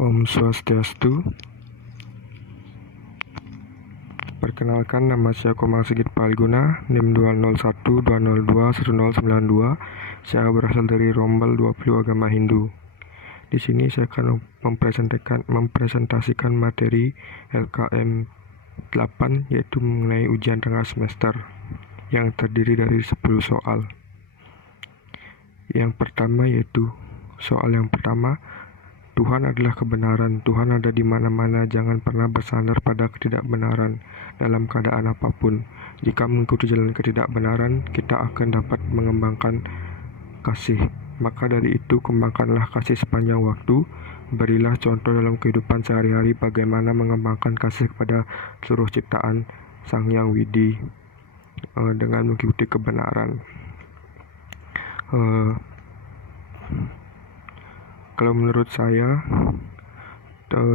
Om Swastiastu. Perkenalkan, nama saya Komang Sigit Palguna, NIM 20120210092. Saya berasal dari Rombel 20 Agama Hindu. Di sini saya akan mempresentasikan materi LKM 8, yaitu mengenai ujian tengah semester yang terdiri dari 10 soal. Yang pertama yaitu soal yang pertama, Tuhan adalah kebenaran. Tuhan ada di mana-mana. Jangan pernah bersandar pada ketidakbenaran dalam keadaan apapun. Jika mengikuti jalan ketidakbenaran, kita akan dapat mengembangkan kasih. Maka dari itu, kembangkanlah kasih sepanjang waktu. Berilah contoh dalam kehidupan sehari-hari bagaimana mengembangkan kasih kepada seluruh ciptaan Sang Hyang Widi dengan mengikuti kebenaran. Kalau menurut saya,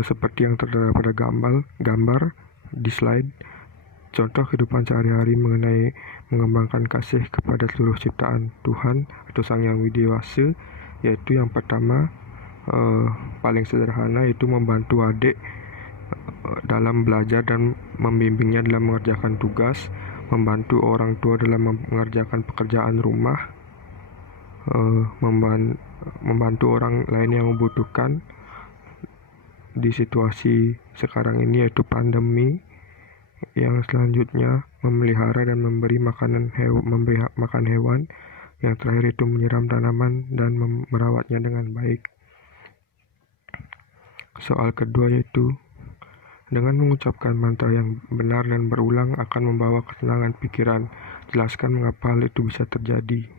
seperti yang tertera pada gambar di slide, contoh kehidupan sehari-hari mengenai mengembangkan kasih kepada seluruh ciptaan Tuhan atau Sang Hyang Widi Wase, yaitu yang pertama, paling sederhana, yaitu membantu adik dalam belajar dan membimbingnya dalam mengerjakan tugas, membantu orang tua dalam mengerjakan pekerjaan rumah, membantu orang lain yang membutuhkan di situasi sekarang ini, yaitu pandemi. Yang selanjutnya, memelihara dan memberi makan hewan. Yang terakhir itu menyiram tanaman dan merawatnya dengan baik. Soal kedua yaitu, dengan mengucapkan mantra yang benar dan berulang akan membawa ketenangan pikiran. Jelaskan mengapa hal itu bisa terjadi.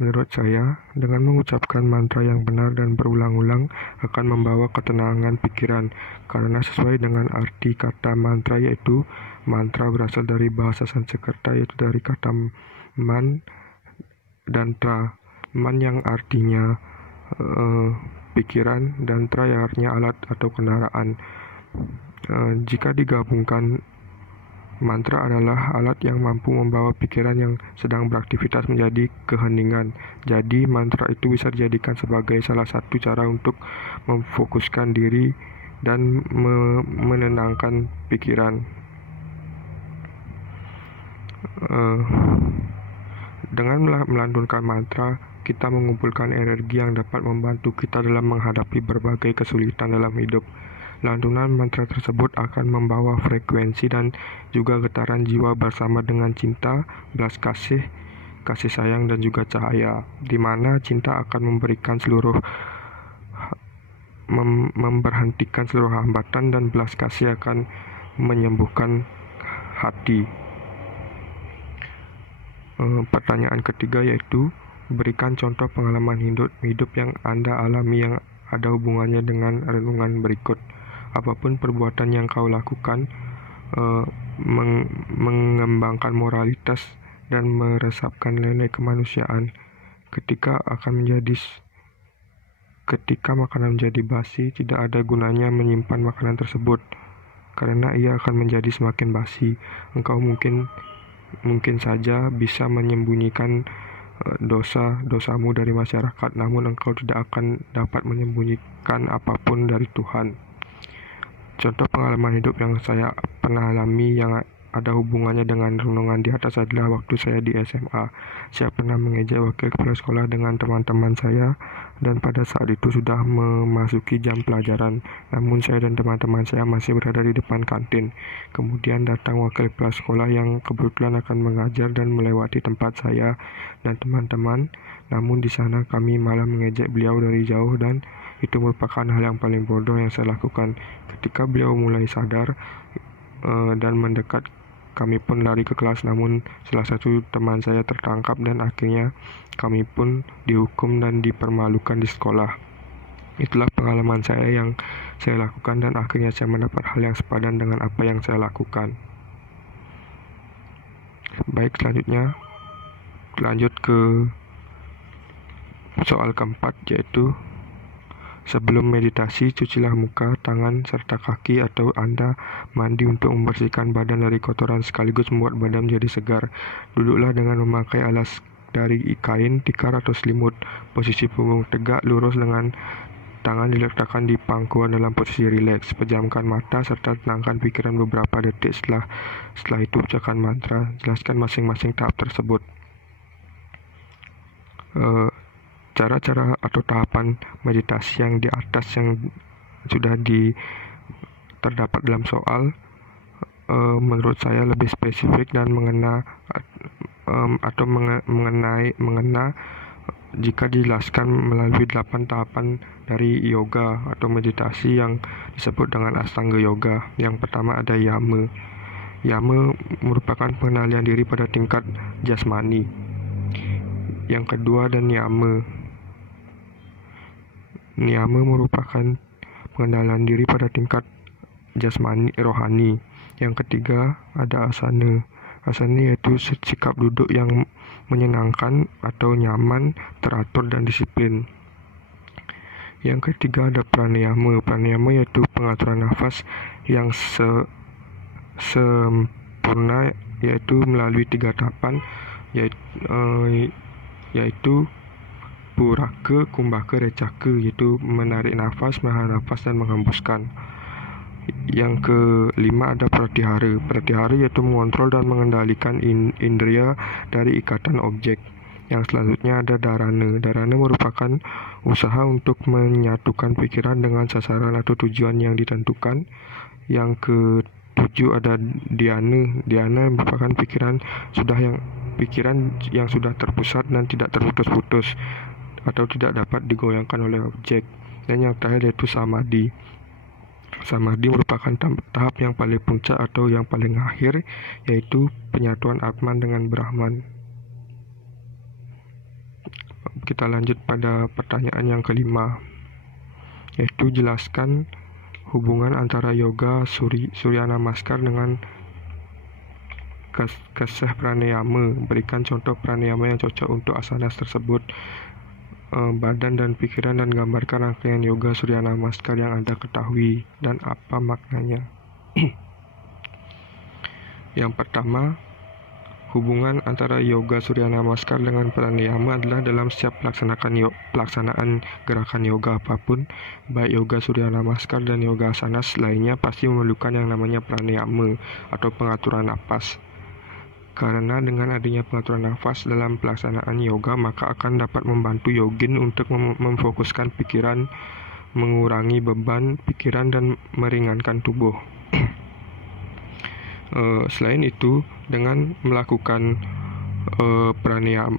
Menurut saya, dengan mengucapkan mantra yang benar dan berulang-ulang akan membawa ketenangan pikiran, karena sesuai dengan arti kata mantra, yaitu mantra berasal dari bahasa Sanskerta, yaitu dari kata man dan tra. Man yang artinya pikiran dan tra yang artinya alat atau kendaraan. Jika digabungkan, mantra adalah alat yang mampu membawa pikiran yang sedang beraktivitas menjadi keheningan. Jadi, mantra itu bisa dijadikan sebagai salah satu cara untuk memfokuskan diri dan menenangkan pikiran. Dengan melantunkan mantra, kita mengumpulkan energi yang dapat membantu kita dalam menghadapi berbagai kesulitan dalam hidup. Lantunan mantra tersebut akan membawa frekuensi dan juga getaran jiwa bersama dengan cinta, belas kasih, kasih sayang, dan juga cahaya, di mana cinta akan memberhentikan seluruh hambatan dan belas kasih akan menyembuhkan hati. Pertanyaan ketiga yaitu, berikan contoh pengalaman hidup yang Anda alami yang ada hubungannya dengan renungan berikut. Apapun perbuatan yang kau lakukan, mengembangkan moralitas dan meresapkan nilai kemanusiaan. Ketika makanan menjadi basi, tidak ada gunanya menyimpan makanan tersebut, karena ia akan menjadi semakin basi. Engkau mungkin saja bisa menyembunyikan dosa-dosamu dari masyarakat, namun engkau tidak akan dapat menyembunyikan apapun dari Tuhan. Contoh pengalaman hidup yang saya pernah alami yang ada hubungannya dengan renungan di atas adalah waktu saya di SMA. Saya pernah mengejek wakil kepala sekolah dengan teman-teman saya, dan pada saat itu sudah memasuki jam pelajaran. Namun saya dan teman-teman saya masih berada di depan kantin. Kemudian datang wakil kepala sekolah yang kebetulan akan mengajar dan melewati tempat saya dan teman-teman. Namun di sana kami malah mengejek beliau dari jauh, dan itu merupakan hal yang paling bodoh yang saya lakukan. Ketika beliau mulai sadar dan mendekat, kami pun lari ke kelas, namun salah satu teman saya tertangkap dan akhirnya kami pun dihukum dan dipermalukan di sekolah. Itulah pengalaman saya yang saya lakukan, dan akhirnya saya mendapat hal yang sepadan dengan apa yang saya lakukan. Baik, selanjutnya lanjut ke soal keempat, yaitu sebelum meditasi, cucilah muka, tangan, serta kaki atau Anda mandi untuk membersihkan badan dari kotoran sekaligus membuat badan menjadi segar. Duduklah dengan memakai alas dari kain, tikar, atau selimut. Posisi punggung tegak lurus dengan Tangan diletakkan di pangkuan dalam posisi rileks. Pejamkan mata serta tenangkan pikiran beberapa detik. Setelah itu ucapkan mantra. Jelaskan masing-masing tahap tersebut. Cara-cara atau tahapan meditasi yang di atas yang sudah terdapat dalam soal menurut saya lebih spesifik dan mengena jika dijelaskan melalui 8 tahapan dari yoga atau meditasi yang disebut dengan Ashtanga Yoga. Yang pertama ada Yama. Yama merupakan pengendalian diri pada tingkat jasmani. Yang kedua ada Niyama. Niyama merupakan pengendalian diri pada tingkat jasmani rohani. Yang ketiga ada Asana. Asana yaitu sikap duduk yang menyenangkan atau nyaman, teratur dan disiplin. Yang ketiga ada pranayama. Pranayama yaitu pengaturan nafas yang sempurna, yaitu melalui 3 tahapan, yaitu puraka, kumbhaka, recaka, yaitu menarik nafas, menahan nafas dan menghembuskan. Yang kelima ada pratihara. Pratihara yaitu mengontrol dan mengendalikan indera dari ikatan objek. Yang selanjutnya ada dharana. Dharana merupakan usaha untuk menyatukan pikiran dengan sasaran atau tujuan yang ditentukan. Yang ketujuh ada dhyana. Dhyana merupakan pikiran yang sudah terpusat dan tidak terputus-putus atau tidak dapat digoyangkan oleh objek. Dan yang terakhir yaitu samadhi. Samadhi merupakan tahap yang paling puncak atau yang paling akhir, yaitu penyatuan Atman dengan Brahman. Kita lanjut pada pertanyaan yang kelima, yaitu jelaskan hubungan antara yoga Surya Namaskar dengan kasih pranayama. Berikan contoh pranayama yang cocok untuk asana tersebut. Badan dan pikiran, dan gambarkan rangkaian yoga Surya Namaskar yang Anda ketahui dan apa maknanya. Yang pertama, hubungan antara yoga Surya Namaskar dengan pranayama adalah dalam setiap pelaksanaan gerakan yoga apapun, baik yoga Surya Namaskar dan yoga asanas lainnya pasti memerlukan yang namanya pranayama atau pengaturan napas. Karena dengan adanya pengaturan nafas dalam pelaksanaan yoga, maka akan dapat membantu yogin untuk memfokuskan pikiran, mengurangi beban pikiran, dan meringankan tubuh. Selain itu, dengan melakukan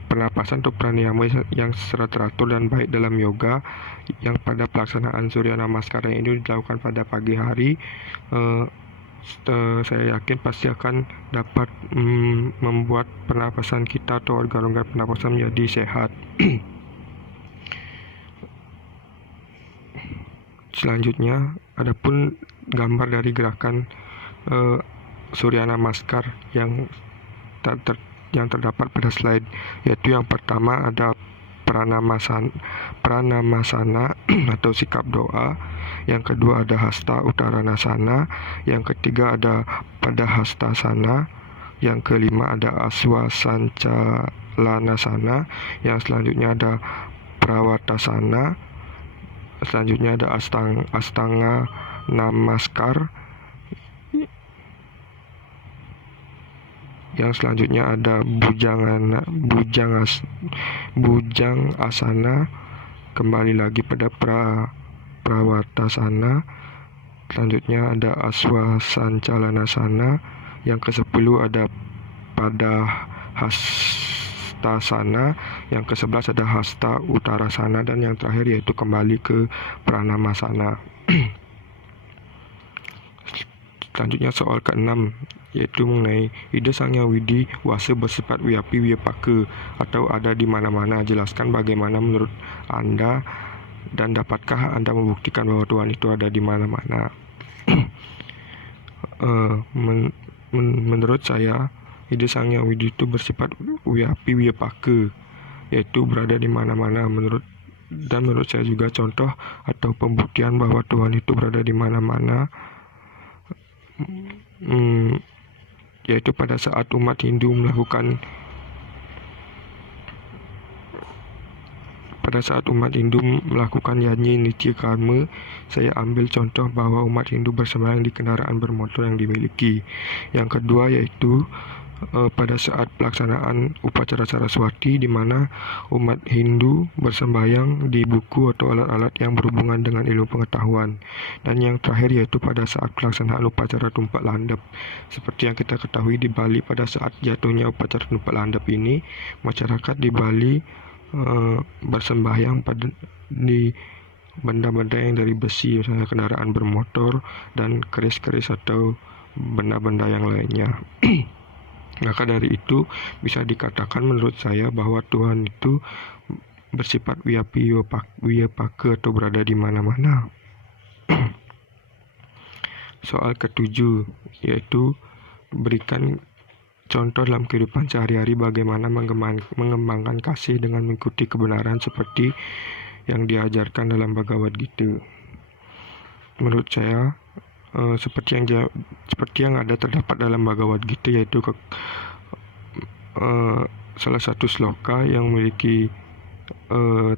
pernapasan atau pranayama yang secara teratur dan baik dalam yoga, yang pada pelaksanaan Surya Namaskar ini dilakukan pada pagi hari, saya yakin pasti akan dapat membuat pernapasan kita atau organ-organ pernapasan menjadi sehat. Selanjutnya, adapun gambar dari gerakan Surya Namaskar yang terdapat pada slide, yaitu yang pertama ada Pranamasana atau sikap doa. Yang kedua ada Hasta Uttaranasana. Yang ketiga ada Padahastasana. Yang kelima ada Aswasancalanasana. Yang selanjutnya ada Prawatasana. Selanjutnya ada Astanga Namaskar. Yang selanjutnya ada Bujang Asana. Kembali lagi pada Prawatasana. Selanjutnya ada Aswasancalanasana. Yang ke-10 ada Padahastasana. Yang ke-11 ada Hasta Uttarasana. Dan yang terakhir yaitu kembali ke Pranamasana. Selanjutnya soal ke-6, yaitu mengenai ide Sangya Widi Wasa bersifat Wiyapi Wiyapaka atau ada di mana-mana. Jelaskan bagaimana menurut Anda dan dapatkah Anda membuktikan bahwa Tuhan itu ada di mana-mana. Menurut saya, ide Sangya Widi itu bersifat Wiyapi Wiyapaka, yaitu berada di mana-mana. Menurut saya juga contoh atau pembuktian bahwa Tuhan itu berada di mana-mana, yaitu pada saat umat Hindu melakukan Pada saat umat Hindu melakukan yajna nitya karma, saya ambil contoh bahwa umat Hindu bersembahyang di kendaraan bermotor yang dimiliki. Yang kedua yaitu pada saat pelaksanaan upacara Saraswati, di mana umat Hindu bersembahyang di buku atau alat-alat yang berhubungan dengan ilmu pengetahuan. Dan yang terakhir yaitu pada saat pelaksanaan upacara Tumpak Landep. Seperti yang kita ketahui di Bali, pada saat jatuhnya upacara Tumpak Landep ini, masyarakat di Bali bersembahyang di benda-benda yang dari besi, misalnya kendaraan bermotor dan keris-keris atau benda-benda yang lainnya. Maka dari itu bisa dikatakan menurut saya bahwa Tuhan itu bersifat wiyapaka atau berada di mana-mana. Soal ketujuh yaitu berikan contoh dalam kehidupan sehari-hari bagaimana mengembangkan kasih dengan mengikuti kebenaran seperti yang diajarkan dalam Bhagavad Gita. Menurut saya seperti yang ada terdapat dalam Bhagavad Gita, yaitu salah satu sloka yang memiliki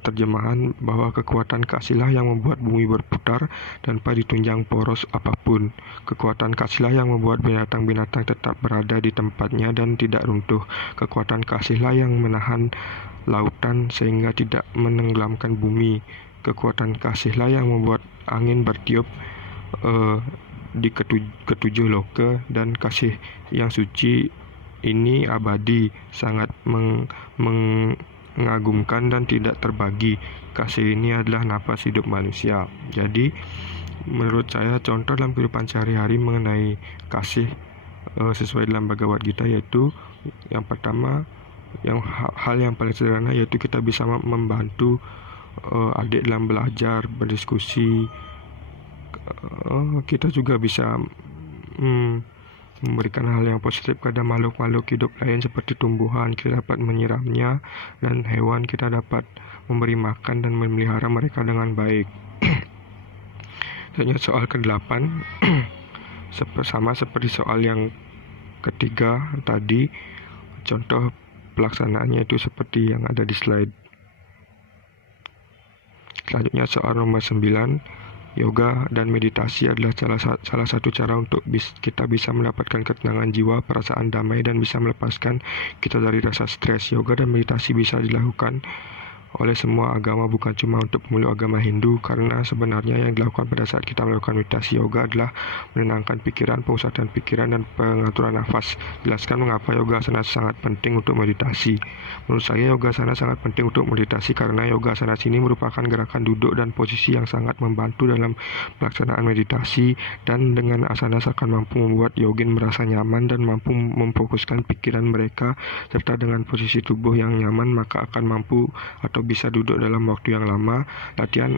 terjemahan bahwa kekuatan kasihlah yang membuat bumi berputar tanpa ditunjang poros apapun. Kekuatan kasihlah yang membuat binatang-binatang tetap berada di tempatnya dan tidak runtuh. Kekuatan kasihlah yang menahan lautan sehingga tidak menenggelamkan bumi. Kekuatan kasihlah yang membuat angin bertiup di ketujuh loka, dan kasih yang suci ini abadi, sangat mengagumkan dan tidak terbagi. Kasih ini adalah napas hidup manusia. Jadi menurut saya contoh dalam kehidupan sehari-hari mengenai kasih sesuai dalam Bhagavad Gita yaitu yang pertama, hal yang paling sederhana yaitu kita bisa membantu adik dalam belajar, berdiskusi. Kita juga bisa memberikan hal yang positif pada makhluk-makhluk hidup lain seperti tumbuhan, kita dapat menyiramnya, dan hewan kita dapat memberi makan dan memelihara mereka dengan baik. Selanjutnya soal ke-8 sama seperti soal yang ketiga tadi, contoh pelaksanaannya itu seperti yang ada di slide. Selanjutnya soal nomor 9, yoga dan meditasi adalah salah satu cara untuk kita bisa mendapatkan ketenangan jiwa, perasaan damai, dan bisa melepaskan kita dari rasa stres. Yoga dan meditasi bisa dilakukan oleh semua agama, bukan cuma untuk pemeluk agama Hindu, karena sebenarnya yang dilakukan pada saat kita melakukan meditasi yoga adalah menenangkan pikiran, pemusatan pikiran, dan pengaturan nafas. Jelaskan mengapa yoga asana sangat penting untuk meditasi. Menurut saya yoga asana sangat penting untuk meditasi karena yoga asana ini merupakan gerakan duduk dan posisi yang sangat membantu dalam pelaksanaan meditasi, dan dengan asana akan mampu membuat yogin merasa nyaman dan mampu memfokuskan pikiran mereka, serta dengan posisi tubuh yang nyaman maka akan mampu atau bisa duduk dalam waktu yang lama. Latihan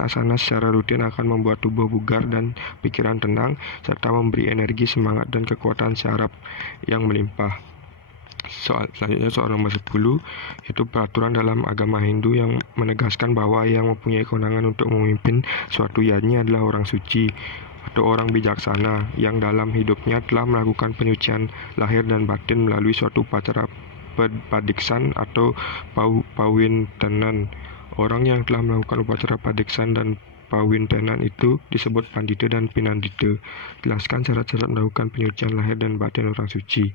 asana secara rutin akan membuat tubuh bugar dan pikiran tenang, serta memberi energi, semangat, dan kekuatan syaraf yang melimpah. Selanjutnya soal nomor 10 yaitu peraturan dalam agama Hindu yang menegaskan bahwa yang mempunyai kewenangan untuk memimpin suatu yajna adalah orang suci atau orang bijaksana yang dalam hidupnya telah melakukan penyucian lahir dan batin melalui suatu upacara padiksan atau pawintenan. Orang yang telah melakukan upacara padiksan dan pawintenan itu disebut pandita dan pinandita. Jelaskan syarat-syarat melakukan penyucian lahir dan batin orang suci.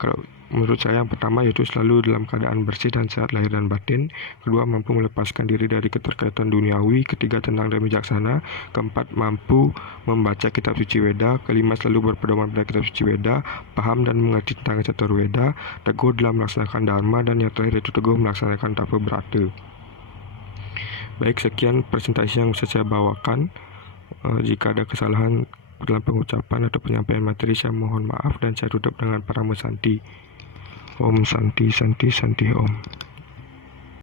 Kalau menurut saya yang pertama yaitu selalu dalam keadaan bersih dan sehat lahir dan batin. Kedua, mampu melepaskan diri dari keterkaitan duniawi. Ketiga, tenang dan bijaksana. Keempat, mampu membaca kitab suci Weda. Kelima, selalu berpedoman pada kitab suci Weda, paham dan mengerti tentang catur Weda, teguh dalam melaksanakan dharma, dan yang terakhir yaitu teguh melaksanakan tapa brata. Baik, sekian presentasi yang bisa saya bawakan. Jika ada kesalahan dalam pengucapan atau penyampaian materi, saya mohon maaf, dan saya tutup dengan Parama Santi. Om Santi Santi Santi Om.